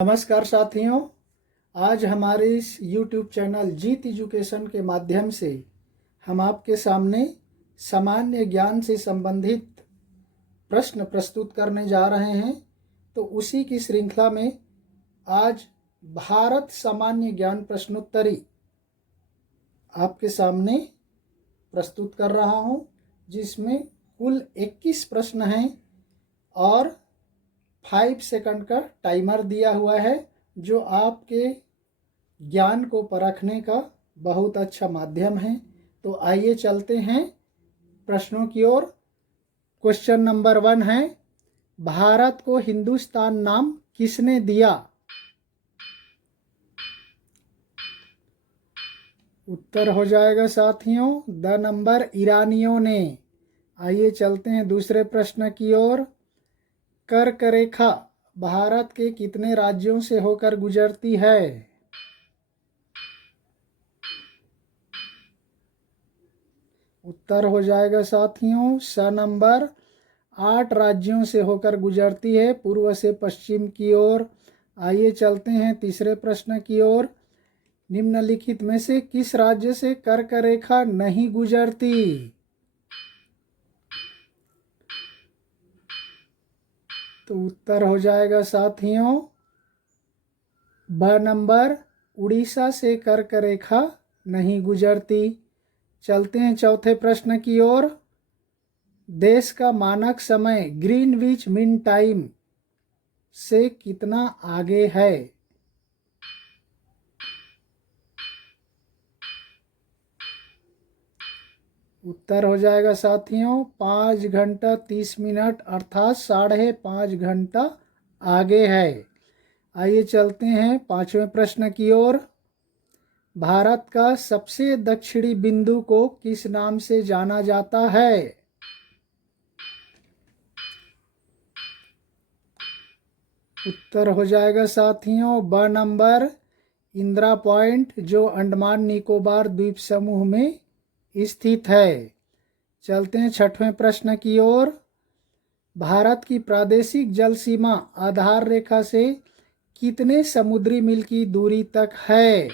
नमस्कार साथियों, आज हमारे इस YouTube चैनल जीत एजुकेशन के माध्यम से हम आपके सामने सामान्य ज्ञान से संबंधित प्रश्न प्रस्तुत करने जा रहे हैं। तो उसी की श्रृंखला में आज भारत सामान्य ज्ञान प्रश्नोत्तरी आपके सामने प्रस्तुत कर रहा हूं, जिसमें कुल 21 प्रश्न हैं और 5 सेकंड का टाइमर दिया हुआ है, जो आपके ज्ञान को परखने का बहुत अच्छा माध्यम है। तो आइए चलते हैं प्रश्नों की ओर। क्वेश्चन नंबर 1 है, भारत को हिंदुस्तान नाम किसने दिया? उत्तर हो जाएगा साथियों द नंबर ईरानियों ने। आइए चलते हैं दूसरे प्रश्न की ओर। कर्क रेखा भारत के कितने राज्यों से होकर गुजरती है? उत्तर हो जाएगा साथियों स नंबर 8 राज्यों से होकर गुजरती है, पूर्व से पश्चिम की ओर। आइए चलते हैं तीसरे प्रश्न की ओर। निम्नलिखित में से किस राज्य से कर्क रेखा नहीं गुजरती? तो उत्तर हो जाएगा साथियों ब नंबर उड़ीसा से कर्क रेखा नहीं गुजरती। चलते हैं चौथे प्रश्न की ओर। देश का मानक समय ग्रीनविच मीन टाइम से कितना आगे है? उत्तर हो जाएगा साथियों 5 घंटा 30 मिनट अर्थात 5.5 घंटा आगे है। आइए चलते हैं पांचवें प्रश्न की ओर। भारत का सबसे दक्षिणी बिंदु को किस नाम से जाना जाता है? उत्तर हो जाएगा साथियों ब नंबर इंदिरा पॉइंट, जो अंडमान निकोबार द्वीप समूह में स्थित है। चलते हैं छठवें प्रश्न की ओर। भारत की प्रादेशिक जल सीमा आधार रेखा से कितने समुद्री मील की दूरी तक है?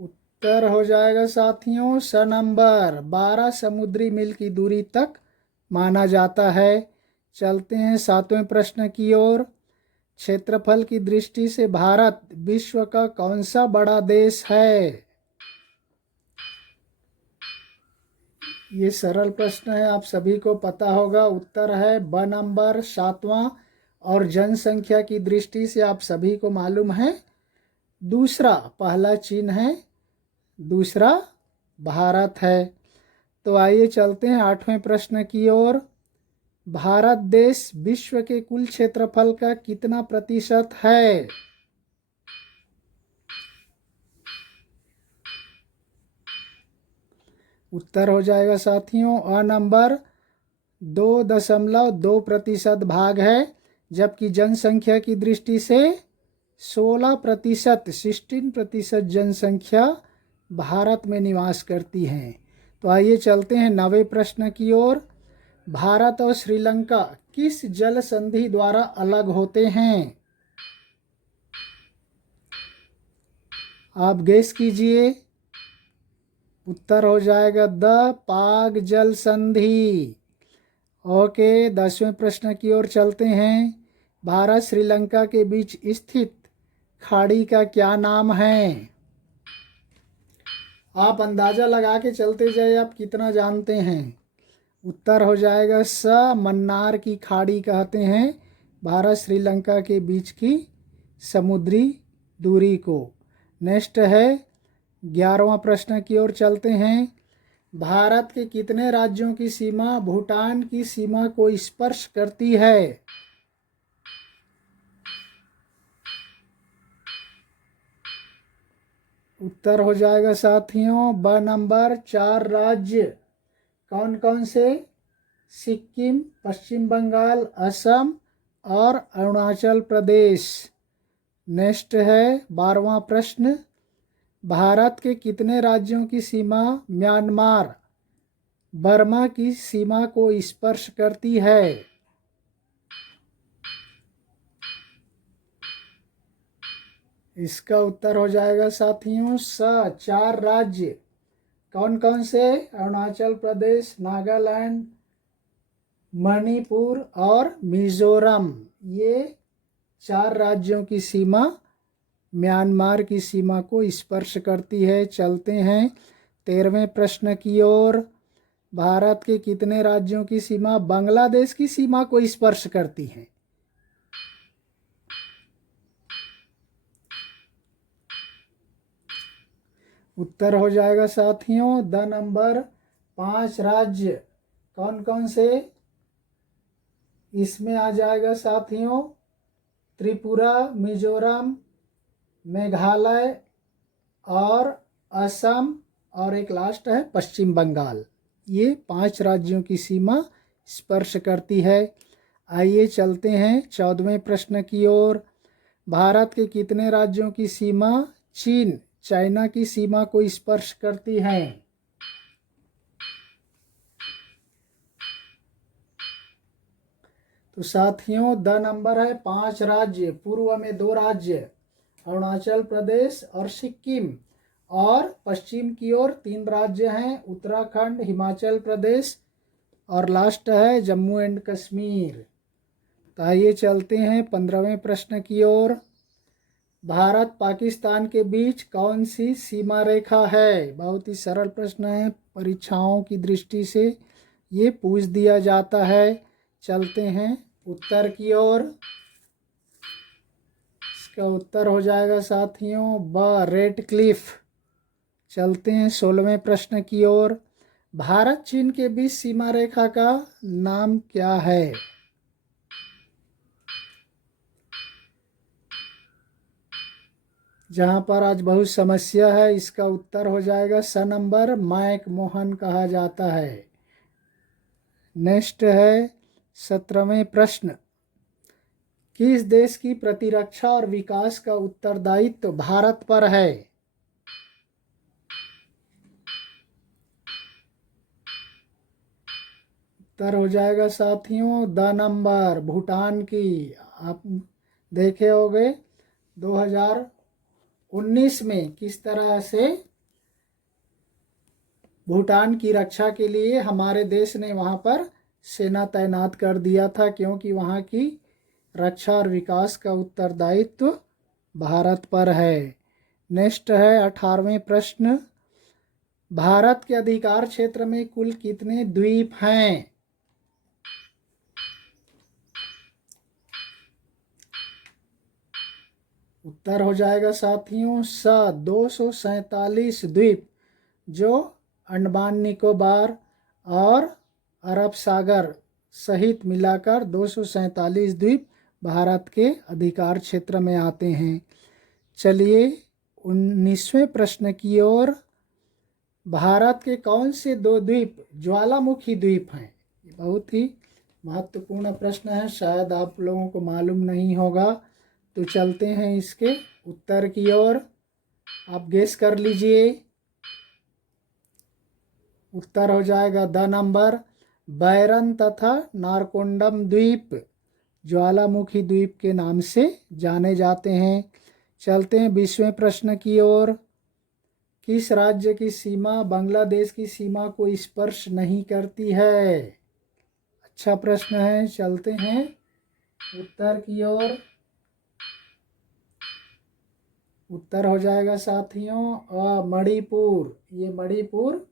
उत्तर हो जाएगा साथियों स नंबर 12 समुद्री मील की दूरी तक माना जाता है। चलते हैं सातवें प्रश्न की ओर। क्षेत्रफल की दृष्टि से भारत विश्व का कौन सा बड़ा देश है? ये सरल प्रश्न है, आप सभी को पता होगा। उत्तर है ब नंबर 7वां, और जनसंख्या की दृष्टि से आप सभी को मालूम है दूसरा। पहला चीन है, दूसरा भारत है। तो आइए चलते हैं आठवें प्रश्न की ओर। भारत देश विश्व के कुल क्षेत्रफल का कितना प्रतिशत है? उत्तर हो जाएगा साथियों अ नंबर 2.2% भाग है, जबकि जनसंख्या की दृष्टि से 16% जनसंख्या भारत में निवास करती हैं। तो आइए चलते हैं 9वें प्रश्न की ओर। भारत और श्रीलंका किस जल संधि द्वारा अलग होते हैं? आप गेस कीजिए। उत्तर हो जाएगा द पाक जल संधि। ओके, 10वें प्रश्न की ओर चलते हैं। भारत श्रीलंका के बीच स्थित खाड़ी का क्या नाम है? आप अंदाजा लगा के चलते जाए, आप कितना जानते हैं। उत्तर हो जाएगा स मन्नार की खाड़ी कहते हैं भारत श्रीलंका के बीच की समुद्री दूरी को। नेक्स्ट है 11वां प्रश्न की ओर चलते हैं। भारत के कितने राज्यों की सीमा भूटान की सीमा को स्पर्श करती है? उत्तर हो जाएगा साथियों ब नंबर 4 राज्य। कौन कौन से? सिक्किम, पश्चिम बंगाल, असम और अरुणाचल प्रदेश। नेक्स्ट है 12वां प्रश्न। भारत के कितने राज्यों की सीमा म्यांमार बर्मा की सीमा को स्पर्श करती है? इसका उत्तर हो जाएगा साथियों स। 4 राज्य कौन कौन से? अरुणाचल प्रदेश, नागालैंड, मणिपुर और मिजोरम। ये 4 राज्यों की सीमा म्यांमार की सीमा को स्पर्श करती है। चलते हैं 13वें प्रश्न की ओर। भारत के कितने राज्यों की सीमा बांग्लादेश की सीमा को स्पर्श करती है? उत्तर हो जाएगा साथियों द नंबर 5 राज्य। कौन कौन से? इसमें आ जाएगा साथियों त्रिपुरा, मिजोरम, मेघालय और असम, और एक लास्ट है पश्चिम बंगाल। ये 5 राज्यों की सीमा स्पर्श करती है। आइए चलते हैं 14वें प्रश्न की ओर। भारत के कितने राज्यों की सीमा चीन, चाइना की सीमा को स्पर्श करती है? तो साथियों द नंबर है 5 राज्य। पूर्व में 2 राज्य अरुणाचल प्रदेश और सिक्किम, और पश्चिम की ओर 3 राज्य हैं उत्तराखंड, हिमाचल प्रदेश और लास्ट है जम्मू एंड कश्मीर। तो आइए चलते हैं 15वें प्रश्न की ओर। भारत पाकिस्तान के बीच कौन सी सीमा रेखा है? बहुत ही सरल प्रश्न है, परीक्षाओं की दृष्टि से ये पूछ दिया जाता है। चलते हैं उत्तर की ओर। इसका उत्तर हो जाएगा साथियों ब, रेड क्लिफ। चलते हैं 16वें प्रश्न की ओर। भारत चीन के बीच सीमा रेखा का नाम क्या है? जहाँ पर आज बहुत समस्या है, इसका उत्तर हो जाएगा स नंबर, मैक मोहन कहा जाता है। नेक्स्ट है 17वें प्रश्न। किस देश की प्रतिरक्षा और विकास का उत्तरदायित्व भारत पर है? उत्तर हो जाएगा साथियों द नंबर, भूटान की। आप देखे होंगे 2019 में किस तरह से भूटान की रक्षा के लिए हमारे देश ने वहाँ पर सेना तैनात कर दिया था, क्योंकि वहाँ की रक्षा और विकास का उत्तरदायित्व भारत पर है। नेक्स्ट है 18वें प्रश्न। भारत के अधिकार क्षेत्र में कुल कितने द्वीप हैं? उत्तर हो जाएगा साथियों स, 247 द्वीप, जो अंडमान निकोबार और अरब सागर सहित मिलाकर 247 द्वीप भारत के अधिकार क्षेत्र में आते हैं। चलिए 19वें प्रश्न की ओर। भारत के कौन से 2 द्वीप ज्वालामुखी द्वीप हैं? ये बहुत ही महत्वपूर्ण प्रश्न है, शायद आप लोगों को मालूम नहीं होगा। तो चलते हैं इसके उत्तर की ओर। आप गेस कर लीजिए। उत्तर हो जाएगा द नंबर, बैरन तथा नारकोंडम द्वीप ज्वालामुखी द्वीप के नाम से जाने जाते हैं। चलते हैं 20वें प्रश्न की ओर। किस राज्य की सीमा बांग्लादेश की सीमा को स्पर्श नहीं करती है? अच्छा प्रश्न है। चलते हैं उत्तर की ओर। उत्तर हो जाएगा साथियों मणिपुर। ये मणिपुर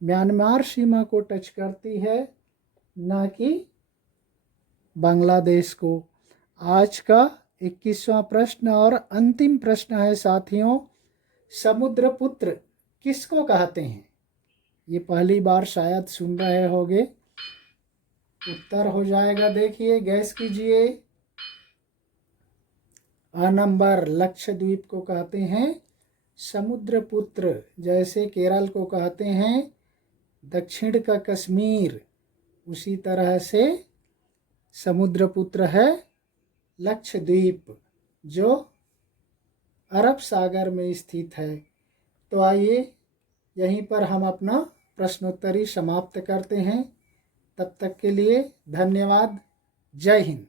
म्यांमार सीमा को टच करती है, न कि बांग्लादेश को। आज का 21वां प्रश्न और अंतिम प्रश्न है साथियों, समुद्रपुत्र किसको कहते हैं? ये पहली बार शायद सुन रहे होंगे। उत्तर हो जाएगा, देखिए गैस कीजिए। आ नंबर, लक्षद्वीप को कहते हैं समुद्रपुत्र। जैसे केरल को कहते हैं दक्षिण का कश्मीर, उसी तरह से समुद्रपुत्र है लक्षद्वीप, जो अरब सागर में स्थित है। तो आइए यहीं पर हम अपना प्रश्नोत्तरी समाप्त करते हैं। तब तक के लिए धन्यवाद। जय हिंद।